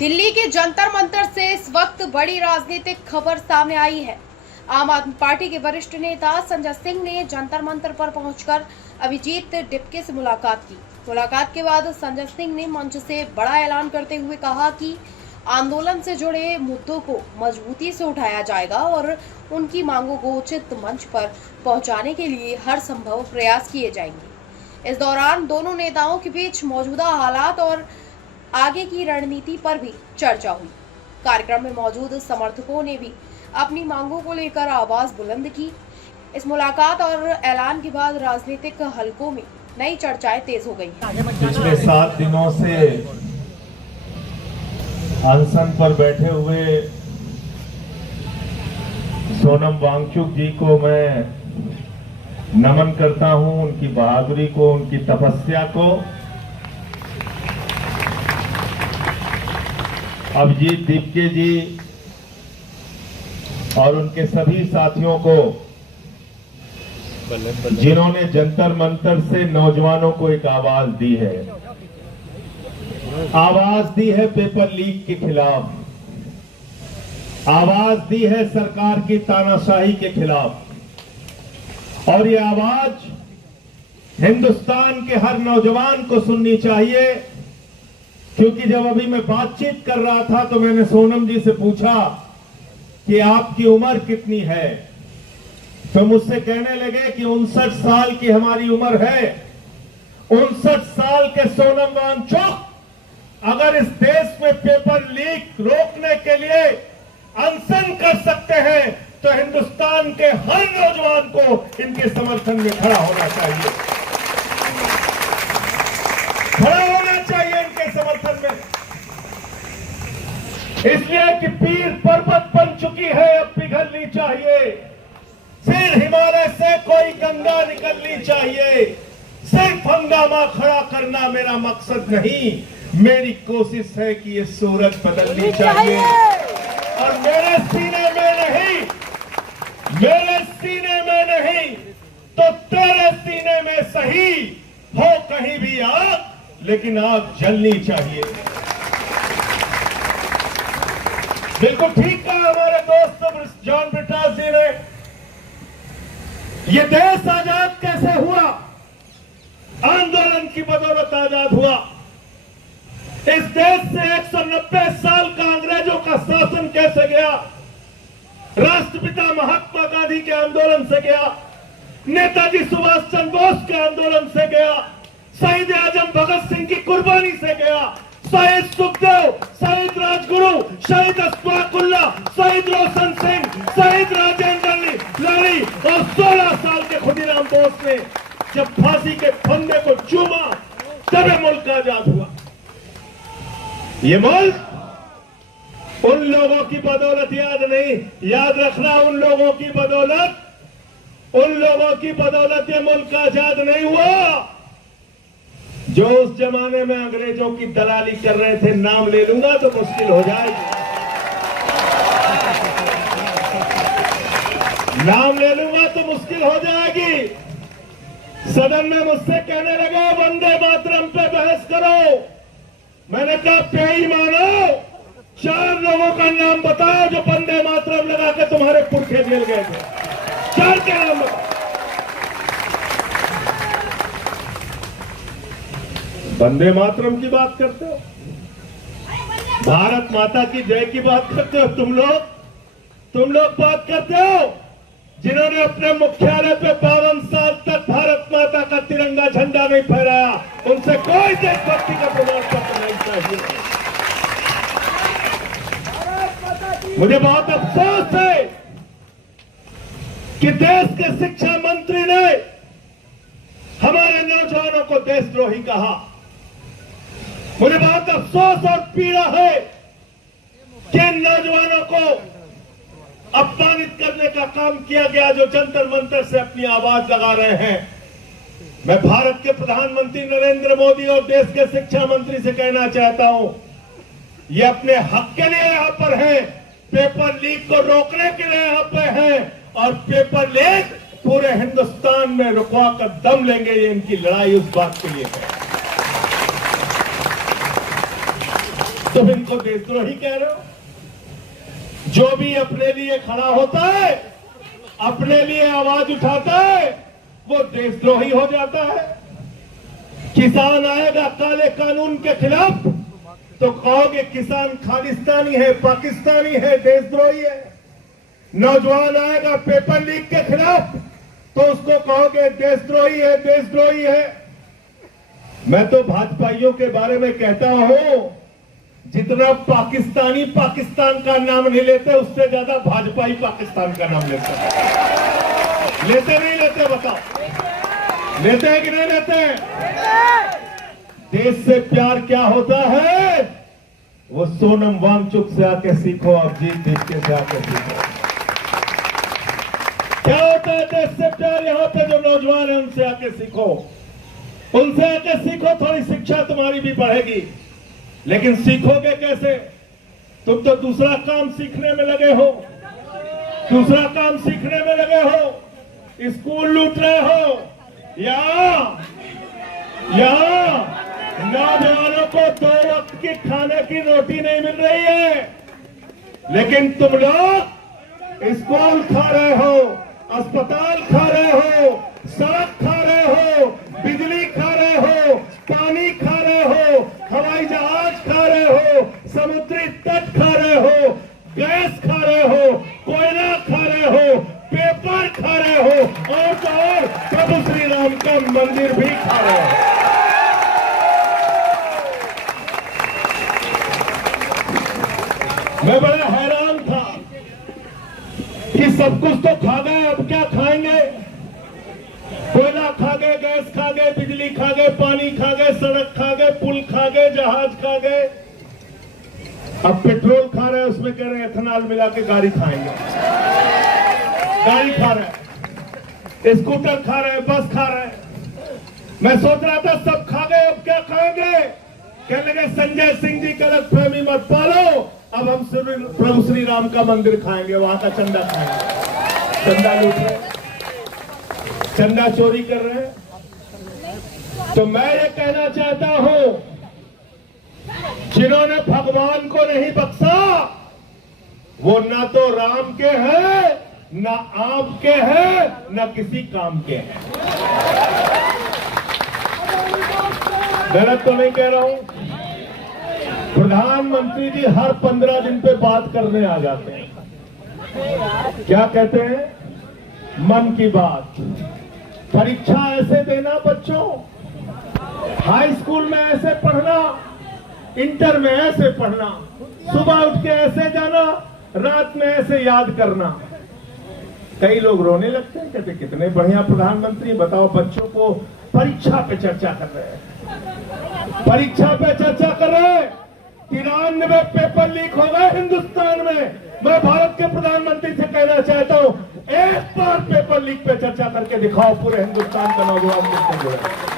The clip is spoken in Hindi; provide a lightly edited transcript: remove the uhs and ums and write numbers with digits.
दिल्ली के जंतर मंतर से इस वक्त बड़ी राजनीतिक खबर सामने आई है। आम आदमी पार्टी के वरिष्ठ नेता संजय सिंह ने जंतर मंतर पर पहुंचकर अभिजीत डिपके से मुलाकात की। मुलाकात के बाद संजय सिंह ने मंच से बड़ा ऐलान करते हुए कहा कि आंदोलन से जुड़े मुद्दों को मजबूती से उठाया जाएगा और उनकी मांगों को उचित मंच पर पहुंचाने के लिए हर संभव प्रयास किए जाएंगे। इस दौरान दोनों नेताओं के बीच मौजूदा हालात और आगे की रणनीति पर भी चर्चा हुई। कार्यक्रम में मौजूद समर्थकों ने भी अपनी मांगों को लेकर आवाज बुलंद की। इस मुलाकात और ऐलान के बाद राजनीतिक हलकों में नई चर्चाएं तेज हो गई। पिछले 7 दिनों से अनशन पर बैठे हुए सोनम वांगचुक जी को मैं नमन करता हूं, उनकी बहादुरी को, उनकी तपस्या को। अभिजीत डिपके जी और उनके सभी साथियों को, जिन्होंने जंतर मंतर से नौजवानों को एक आवाज दी है, आवाज दी है पेपर लीक के खिलाफ, आवाज दी है सरकार की तानाशाही के खिलाफ। और ये आवाज हिंदुस्तान के हर नौजवान को सुननी चाहिए, क्योंकि जब अभी मैं बातचीत कर रहा था तो मैंने सोनम जी से पूछा कि आपकी उम्र कितनी है, तो मुझसे कहने लगे कि 59 साल की हमारी उम्र है। 59 साल के सोनम वांगचुक अगर इस देश में पेपर लीक रोकने के लिए अनशन कर सकते हैं, तो हिंदुस्तान के हर नौजवान को इनके समर्थन में खड़ा होना चाहिए, खड़ा होना चाहिए इनके समर्थन में। इसलिए कि पीर पर्वत बन चुकी है, अब पिघलनी चाहिए। फिर हिमालय से कोई गंगा निकलनी चाहिए। सिर्फ हंगामा खड़ा करना मेरा मकसद नहीं, मेरी कोशिश है कि ये सूरत बदलनी चाहिए। और मेरे सीने में नहीं, मेरे सीने में नहीं तो तेरे सीने में सही हो कहीं भी आग, लेकिन आग जलनी चाहिए। बिल्कुल ठीक कहा हमारे दोस्त जॉन ब्रिटास जी ने। ये देश आजाद कैसे हुआ? आंदोलन की बदौलत आजाद हुआ। इस देश से 190 साल का अंग्रेजों का शासन कैसे गया? राष्ट्रपिता महात्मा गांधी के आंदोलन से गया, नेताजी सुभाष चंद्र बोस के आंदोलन से गया, शहीद आजम भगत सिंह की कुर्बानी से गया, शहीद सुखदेव, शहीद राजगुरु, शहीद अशफाकुल्ला, शहीद रोशन सिंह, शहीद राजेंद्र लाली और 16 साल के खुदीराम बोस ने जब फांसी के फंदे को चूमा, तब मुल्क आजाद हुआ। ये मुल्क उन लोगों की बदौलत याद नहीं, याद रखना, उन लोगों की बदौलत, उन लोगों की बदौलत ये मुल्क आजाद नहीं हुआ जो उस जमाने में अंग्रेजों की दलाली कर रहे थे। नाम ले लूंगा तो मुश्किल हो जाएगी, नाम ले लूंगा तो मुश्किल हो जाएगी। सदन में मुझसे कहने लगे वंदे मातरम पे बहस करो। मैंने कहा प्याई मानो, 4 लोगों का नाम बताओ जो वंदे मातरम लगा के तुम्हारे पुरखे जेल गए थे। 4 के नाम बताओ। वंदे मातरम की बात करते हो, भारत माता की जय की बात करते हो, तुम लोग बात करते हो जिन्होंने अपने मुख्यालय पे 52 साल तक भारत माता का तिरंगा झंडा नहीं फहराया। उनसे कोई देशभक्ति का प्रमाण पत्र नहीं चाहिए। मुझे बहुत अफसोस है कि देश के शिक्षा मंत्री ने हमारे नौजवानों को देशद्रोही कहा। मुझे बहुत अफसोस और पीड़ा है कि इन नौजवानों को अपमानित करने का काम किया गया जो जंतर मंतर से अपनी आवाज लगा रहे हैं। मैं भारत के प्रधानमंत्री नरेंद्र मोदी और देश के शिक्षा मंत्री से कहना चाहता हूं, ये अपने हक के लिए यहां पर हैं, पेपर लीक को रोकने के लिए यहां पर हैं, और पेपर लीक पूरे हिंदुस्तान में रुकवा कर दम लेंगे। ये इनकी लड़ाई उस बात के लिए है। तुम इनको देशद्रोही कह रहे हो? जो भी अपने लिए खड़ा होता है, अपने लिए आवाज उठाता है, वो देशद्रोही हो जाता है। किसान आएगा काले कानून के खिलाफ तो कहोगे किसान खालिस्तानी है, पाकिस्तानी है, देशद्रोही है। नौजवान आएगा पेपर लीक के खिलाफ तो उसको कहोगे देशद्रोही है, देशद्रोही है। मैं तो भाजपाइयों के बारे में कहता हूं, जितना पाकिस्तानी पाकिस्तान का नाम नहीं लेते, उससे ज्यादा भाजपाई पाकिस्तान का नाम लेते हैं। लेते नहीं लेते? बताओ, लेते हैं कि नहीं लेते हैं? देश से प्यार क्या होता है, वो सोनम वांगचुक से आके सीखो, अभिजीत दीपके से आके सीखो। क्या होता है देश से प्यार? यहां पे जो नौजवान है उनसे आके सीखो, उनसे आके सीखो। थोड़ी शिक्षा तुम्हारी भी बढ़ेगी। लेकिन सीखोगे कैसे? तुम तो दूसरा काम सीखने में लगे हो, दूसरा काम सीखने में लगे हो। स्कूल लूट रहे हो। यहाँ नौजवानों को 2 वक्त की खाने की रोटी नहीं मिल रही है, लेकिन तुम लोग स्कूल खा रहे हो, अस्पताल खा रहे हो, सड़क खा रहे हो, बिजली खा रहे हो, पानी खा रहे हो, हवाई जहाज खा रहे हो, समुद्री तट खा रहे हो, गैस खा रहे हो, कोयला खा रहे हो, पेपर खा रहे हो, और तो और प्रभु श्री राम का मंदिर भी खा रहे हो। मैं बड़ा हैरान था कि सब कुछ तो खा गए, अब क्या खाएंगे? कोयला खा गए, गैस खा गए, बिजली खा गए, पानी खा गए, सड़क खा गए, पुल खा गए, जहाज खा गए। अब पेट्रोल खा रहे हैं, उसमें कह रहे हैं एथेनॉल मिला के गाड़ी खाएंगे। गाड़ी खा रहे हैं, स्कूटर खा रहे हैं, बस खा रहे हैं। मैं सोच रहा था सब खा गए, अब क्या खाएंगे? कहने लगे संजय सिंह जी गलतफहमी मत पालो, अब हम प्रभु श्री राम का मंदिर खाएंगे, वहां का चंदा खाएंगे। चंदा लूट रहे, चंदा चोरी कर रहे हैं। तो मैं ये कहना चाहता हूं, जिन्होंने भगवान को नहीं बख्शा, वो ना तो राम के हैं, ना आपके हैं, ना किसी काम के हैं। गलत तो नहीं कह रहा हूं? प्रधानमंत्री जी हर 15 दिन पे बात करने आ जाते हैं। क्या कहते हैं? मन की बात। परीक्षा ऐसे देना बच्चों, हाई स्कूल में ऐसे पढ़ना, इंटर में ऐसे पढ़ना, सुबह उठ के ऐसे जाना, रात में ऐसे याद करना। कई लोग रोने लगते हैं, कहते कितने बढ़िया प्रधानमंत्री, बताओ बच्चों को परीक्षा पे चर्चा कर रहे हैं, परीक्षा पे चर्चा कर रहे हैं। 93 पेपर लीक हो गए हिंदुस्तान में। मैं भारत के प्रधानमंत्री से कहना चाहता हूं, एक बार पेपर लीक पे चर्चा करके दिखाओ, पूरे हिंदुस्तान का नौजवान किससे जुड़ा है।